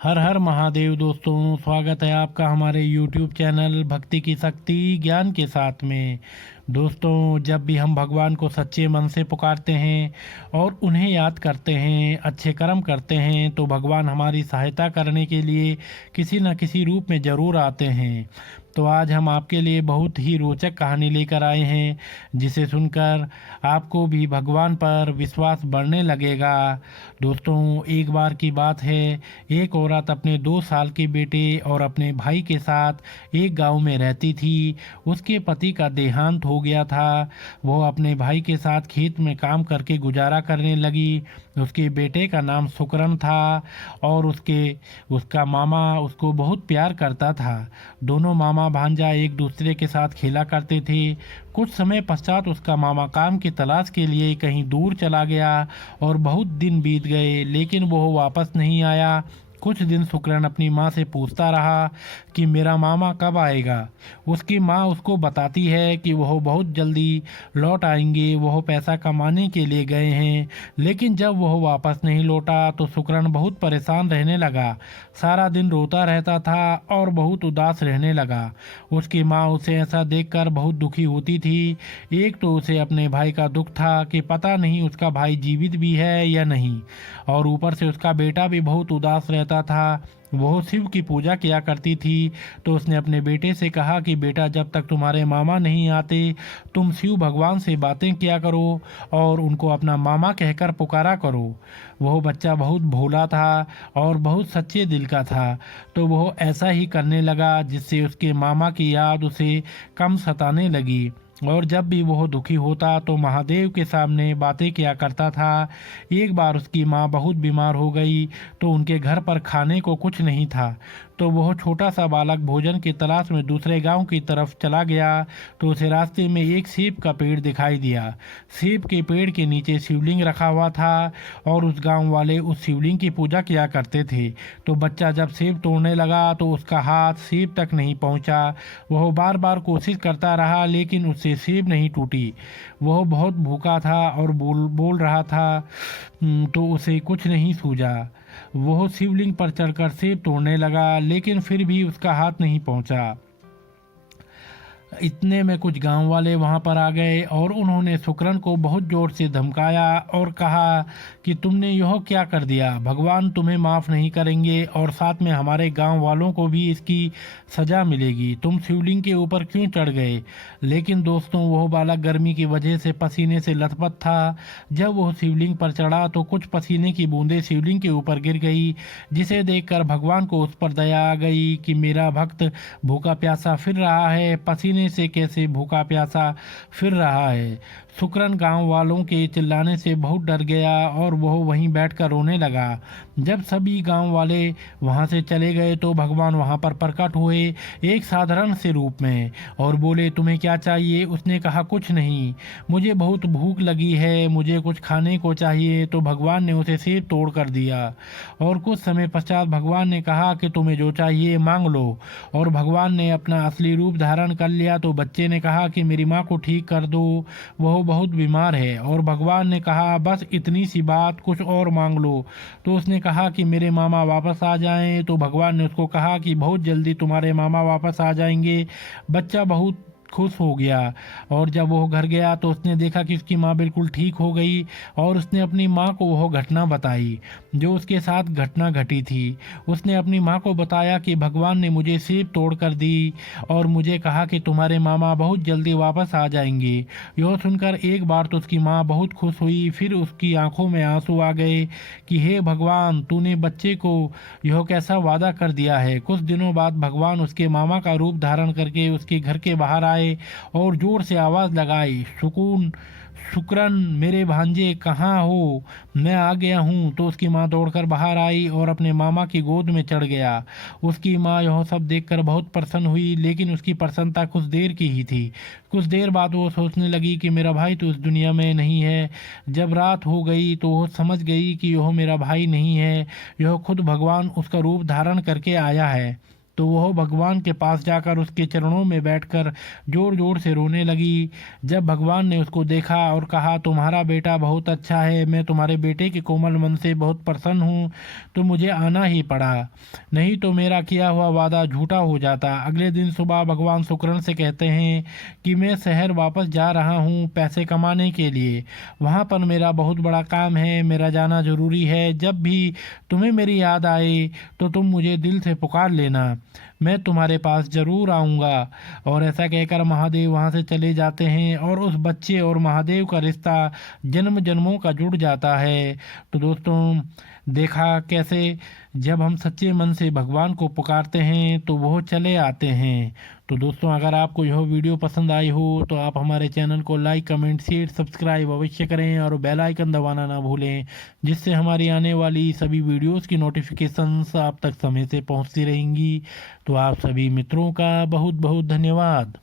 हर हर महादेव दोस्तों, स्वागत है आपका हमारे YouTube चैनल भक्ति की शक्ति ज्ञान के साथ में। दोस्तों, जब भी हम भगवान को सच्चे मन से पुकारते हैं और उन्हें याद करते हैं, अच्छे कर्म करते हैं, तो भगवान हमारी सहायता करने के लिए किसी न किसी रूप में ज़रूर आते हैं। तो आज हम आपके लिए बहुत ही रोचक कहानी लेकर आए हैं, जिसे सुनकर आपको भी भगवान पर विश्वास बढ़ने लगेगा। दोस्तों, एक बार की बात है, एक औरत अपने 2 साल के बेटे और अपने भाई के साथ एक गांव में रहती थी। उसके पति का देहांत हो गया था। वो अपने भाई के साथ खेत में काम करके गुजारा करने लगी। उसके बेटे का नाम सुकरन था और उसका मामा उसको बहुत प्यार करता था। दोनों मामा भांजा एक दूसरे के साथ खेला करते थे। कुछ समय पश्चात उसका मामा काम की तलाश के लिए कहीं दूर चला गया और बहुत दिन बीत गए, लेकिन वो वापस नहीं आया। कुछ दिन सुकरन अपनी माँ से पूछता रहा कि मेरा मामा कब आएगा। उसकी माँ उसको बताती है कि वह बहुत जल्दी लौट आएंगे, वह पैसा कमाने के लिए गए हैं। लेकिन जब वह वापस नहीं लौटा तो सुकरन बहुत परेशान रहने लगा। सारा दिन रोता रहता था और बहुत उदास रहने लगा। उसकी माँ उसे ऐसा देखकर बहुत दुखी होती थी। एक तो उसे अपने भाई का दुख था कि पता नहीं उसका भाई जीवित भी है या नहीं, और ऊपर से उसका बेटा भी बहुत उदास रहता था। वह शिव की पूजा किया करती थी। तो उसने अपने बेटे से कहा कि बेटा, जब तक तुम्हारे मामा नहीं आते तुम शिव भगवान से बातें किया करो और उनको अपना मामा कहकर पुकारा करो। वह बच्चा बहुत भोला था और बहुत सच्चे दिल का था, तो वह ऐसा ही करने लगा, जिससे उसके मामा की याद उसे कम सताने लगी। और जब भी वह दुखी होता तो महादेव के सामने बातें किया करता था। एक बार उसकी माँ बहुत बीमार हो गई, तो उनके घर पर खाने को कुछ नहीं था। तो वह छोटा सा बालक भोजन की तलाश में दूसरे गांव की तरफ चला गया। तो उसे रास्ते में एक सेब का पेड़ दिखाई दिया। सेब के पेड़ के नीचे शिवलिंग रखा हुआ था और उस गांव वाले उस शिवलिंग की पूजा किया करते थे। तो बच्चा जब सेब तोड़ने लगा तो उसका हाथ सेब तक नहीं पहुंचा। वह बार बार कोशिश करता रहा, लेकिन उससे सेब नहीं टूटी। वह बहुत भूखा था और बोल बोल रहा था, तो उसे कुछ नहीं सूझा। वह शिवलिंग पर चढ़कर सेब तोड़ने लगा, लेकिन फिर भी उसका हाथ नहीं पहुंचा। इतने में कुछ गांव वाले वहां पर आ गए और उन्होंने सुकरन को बहुत जोर से धमकाया और कहा कि तुमने यह क्या कर दिया, भगवान तुम्हें माफ़ नहीं करेंगे और साथ में हमारे गांव वालों को भी इसकी सज़ा मिलेगी। तुम शिवलिंग के ऊपर क्यों चढ़ गए। लेकिन दोस्तों, वह बालक गर्मी की वजह से पसीने से लथपथ था। जब वह शिवलिंग पर चढ़ा तो कुछ पसीने की बूंदें शिवलिंग के ऊपर गिर गई, जिसे देखकर भगवान को उस पर दया आ गई कि मेरा भक्त भूखा प्यासा फिर रहा है, पसीने से कैसे भूखा प्यासा फिर रहा है। सुकरन गांव वालों के चिल्लाने से बहुत डर गया और वह वहीं बैठकर रोने लगा। जब सभी गांव वाले वहां से चले गए तो भगवान वहां पर प्रकट हुए एक साधारण से रूप में और बोले, तुम्हें क्या चाहिए। उसने कहा, कुछ नहीं, मुझे बहुत भूख लगी है, मुझे कुछ खाने को चाहिए। तो भगवान ने उसे सेब तोड़ कर दिया और कुछ समय पश्चात भगवान ने कहा कि तुम्हें जो चाहिए मांग लो। और भगवान ने अपना असली रूप धारण कर लिया। तो बच्चे ने कहा कि मेरी माँ को ठीक कर दो, वह बहुत बीमार है। और भगवान ने कहा, बस इतनी सी बात, कुछ और मांग लो। तो उसने कहा कि मेरे मामा वापस आ जाएं। तो भगवान ने उसको कहा कि बहुत जल्दी तुम्हारे मामा वापस आ जाएंगे। बच्चा बहुत खुश हो गया और जब वो घर गया तो उसने देखा कि उसकी माँ बिल्कुल ठीक हो गई और उसने अपनी माँ को वह घटना बताई जो उसके साथ घटना घटी थी। उसने अपनी माँ को बताया कि भगवान ने मुझे सेब तोड़ कर दी और मुझे कहा कि तुम्हारे मामा बहुत जल्दी वापस आ जाएंगे। यह सुनकर एक बार तो उसकी माँ बहुत खुश हुई, फिर उसकी आंखों में आंसू आ गए कि हे भगवान, तूने बच्चे को यह कैसा वादा कर दिया है। कुछ दिनों बाद भगवान उसके मामा का रूप धारण करके उसके घर के बाहर आए और जोर से आवाज लगाई, शुक्रन, मेरे भांजे कहाँ हो, मैं आ गया हूँ। तो उसकी माँ दौड़कर बाहर आई और अपने मामा की गोद में चढ़ गया। उसकी माँ यह सब देखकर बहुत प्रसन्न हुई, लेकिन उसकी प्रसन्नता कुछ देर की ही थी। कुछ देर बाद वो सोचने लगी कि मेरा भाई तो इस दुनिया में नहीं है। जब रात हो गई तो वो समझ गई कि यह मेरा भाई नहीं है, यह खुद भगवान उसका रूप धारण करके आया है। तो वह भगवान के पास जाकर उसके चरणों में बैठकर जोर जोर से रोने लगी। जब भगवान ने उसको देखा और कहा, तुम्हारा बेटा बहुत अच्छा है, मैं तुम्हारे बेटे के कोमल मन से बहुत प्रसन्न हूँ, तो मुझे आना ही पड़ा, नहीं तो मेरा किया हुआ वादा झूठा हो जाता। अगले दिन सुबह भगवान शुक्रण से कहते हैं कि मैं शहर वापस जा रहा हूँ पैसे कमाने के लिए, वहाँ पर मेरा बहुत बड़ा काम है, मेरा जाना ज़रूरी है। जब भी तुम्हें मेरी याद आए तो तुम मुझे दिल से पुकार लेना, मैं तुम्हारे पास ज़रूर आऊँगा। और ऐसा कहकर महादेव वहाँ से चले जाते हैं और उस बच्चे और महादेव का रिश्ता जन्म जन्मों का जुड़ जाता है। तो दोस्तों, देखा कैसे जब हम सच्चे मन से भगवान को पुकारते हैं तो वो चले आते हैं। तो दोस्तों, अगर आपको यह वीडियो पसंद आई हो तो आप हमारे चैनल को लाइक, कमेंट, शेयर, सब्सक्राइब अवश्य करें और बेल आइकन दबाना ना भूलें, जिससे हमारी आने वाली सभी वीडियोस की नोटिफिकेशंस आप तक समय से पहुंचती रहेंगी। तो आप सभी मित्रों का बहुत बहुत धन्यवाद।